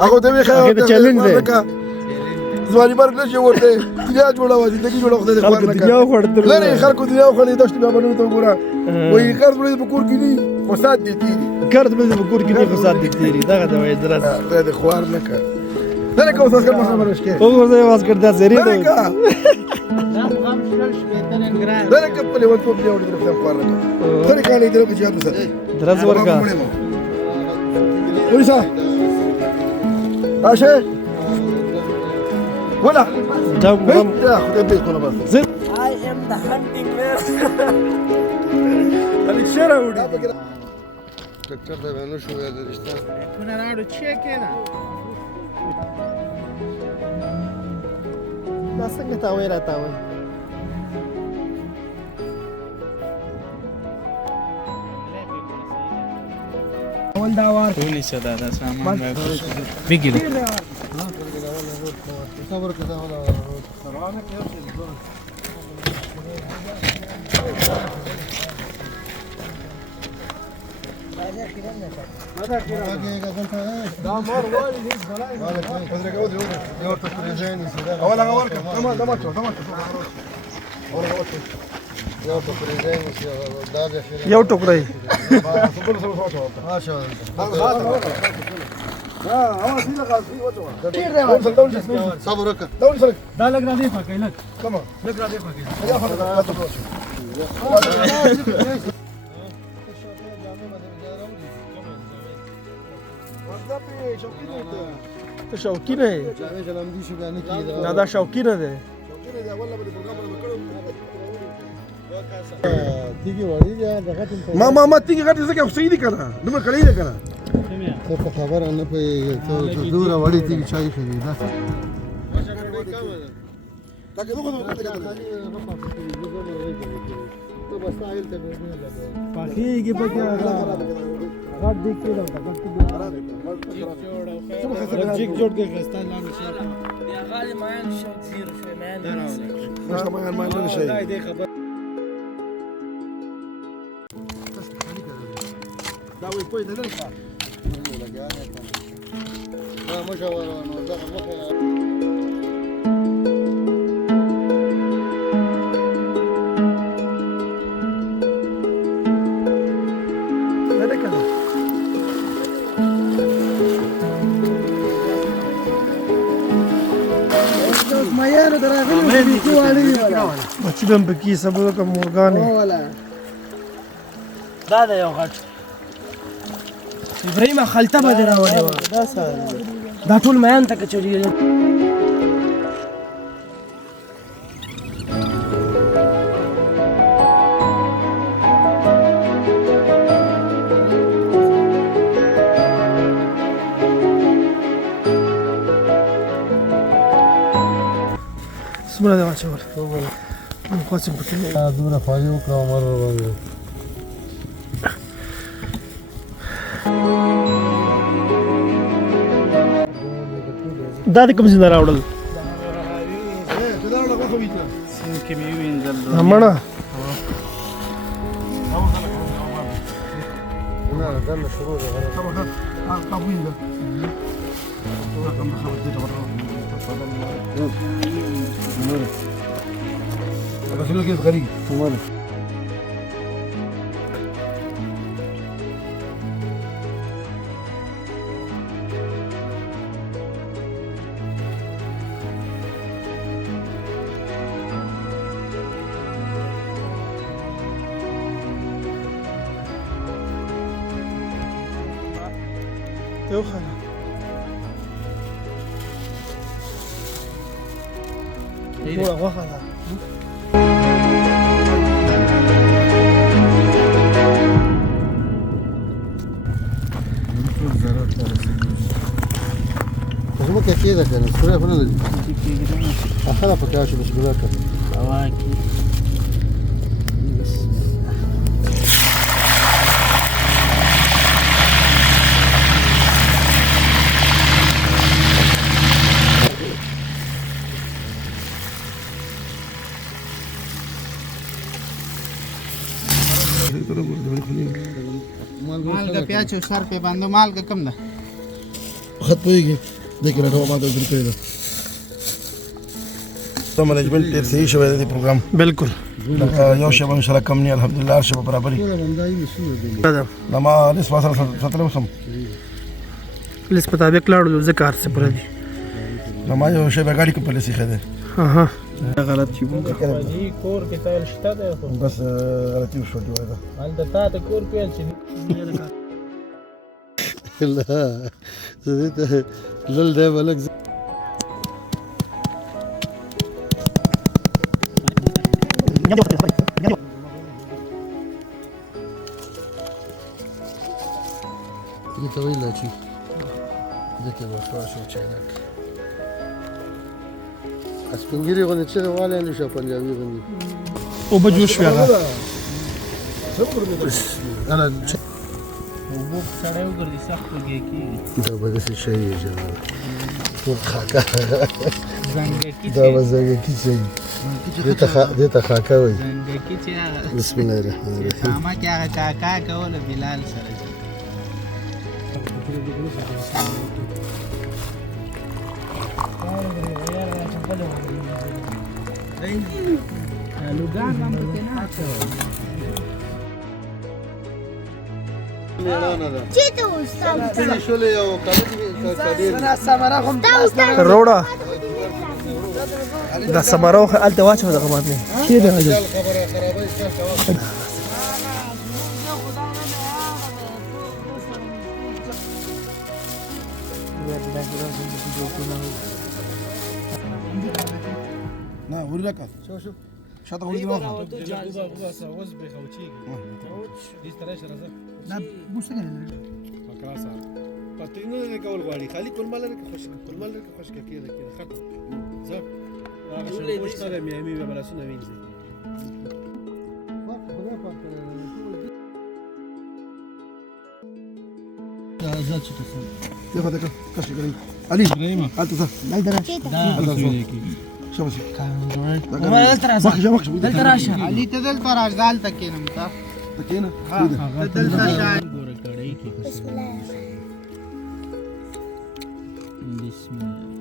هغه ته وی هغه ته چیلنج دی ځواني مرګ نشي ورته دنیا جوړه زندگی جوړه خدای دې خلکو دنیا وخوړه لري خلکو دنیا وخوړه دشت بیا بنو ته وګوره وایي قرض وړي په کور کې دي خو سات دي تیری قرض مې په کور کې نه فساد دي تیری دغه د وایي درس خدای دې خوار نه کړ دا کوم څه کوم خبره شته او ورته واس کړ دا زری دا کوم په لور ته دی وړي د خوار نه سره کاني درو کې جادو سره درس ورکا ولسا راشه ولا جام خدای دې کوله بس I am the hunting man. خلک شره وړي ډاکټر دا ونه شو یا د رښتا Kuna راوړو چې کېنا دا څنګه تا وای راته وای اول دا وار ټولې صدا دا سامان بګیلو صبر کړه ولا روانه کې دا مار والي هیڅ بلای نه یو ته پرېځنی سیده اوله غوړ کړه دما چو یو ته پرېځنی سیده دا د اخر یو ټوکرای صبر وکړه دول سره دا لګ را دی پکې لګ کما لګ را دی پکې ته شوقی نه یې نه دا شوقی نه دی ما تیږي غټه څه کوي دي کنه نو کړی دی کنه ته په خبره نه پې ته دوره وړي تیږي چای کوي دا دا که دوه ته بس آیل ته پخېږي پکې هغه غټ دی کېږي جیک جوړ کې غستان لاندې شي يا غالي ما ينشط زيرو شوي ما ينشط مش ما لنا شيء دې خبر دا وي پوي ده نه دا مشاور نو دا مخه بچی دم پکې سبو کوم مورګانې دا دا یو غټ ابراهیم خلطه به دې راوړې وه دا ټول میان ته کچري څومره دی واچول خواڅم پکې دومره خواري وکړه عمر باندې دا د کوم ځای نه راوړل سین کې مې وینځل مړه نه دا شروع ده بس لو كيف غريب وماله توخنا ټوله غوښه ده زما کې کېده کنه سوري خو نه لري اخره په کاشه بس ګرا کړ واکي مالګه پیاز او سر په باندې مالګه کم ده خط پوهېږي دې کې راټول ما ته ورکړې کړې ده دا منیجمنټ ډېر صحیح شوی دی دې پروګرام بالکل یو شی به انشاءالله کم نه الحمدلله هر شی به برابر وي دا ما لیست سره ساتلی اوسم لیست مطابق لاړو ځکه هر څه پوره دي دا ما یو شی به ګاډي کې په لیست ایښی دی اها غلط شي مونږه کور کې تایل شته دی خو بس غلطي وشوه جوړه ده هلته تا ته کور پیل چې لا زه دې ته لل دی به لږ دې ته وایي لاچي دې کې به خلاص شو چاینک سپین ږیري غوندې چغې والی نه شه پنجابي غوندې اوبه جوش شوې هغه اوبه سړی وګرځي سخت وږی کېږي دا به داسې شی وي چې ټول خاکه زنګکي دا به زنګکي شي دې ته خاکه وایي زنګکي چې هغه بسم الله الرحمن الرحیم شامه کې هغه کاکا کوله بلال سره لوګان هم پکې نه اچوي چیته استاد شولې یو روړه دا سمارو الته واچو دغه باندې شي دی حاجت نه وري راکا شو شاته وري راکا دا بوسه کنه پټینه نه کول غواړي خالي کلمه لري خوش کلمه لري خوش کېده خطر زه هغه شو پوښتنه مې به بلاسونه وینځي देखो देखो कष्ट करेंगे अली हाल तो شاباش دلته راشه علي ته دلته راځه دلته کېنم تا تکینا دلته شان ګوره کړی کې بسم الله بسم الله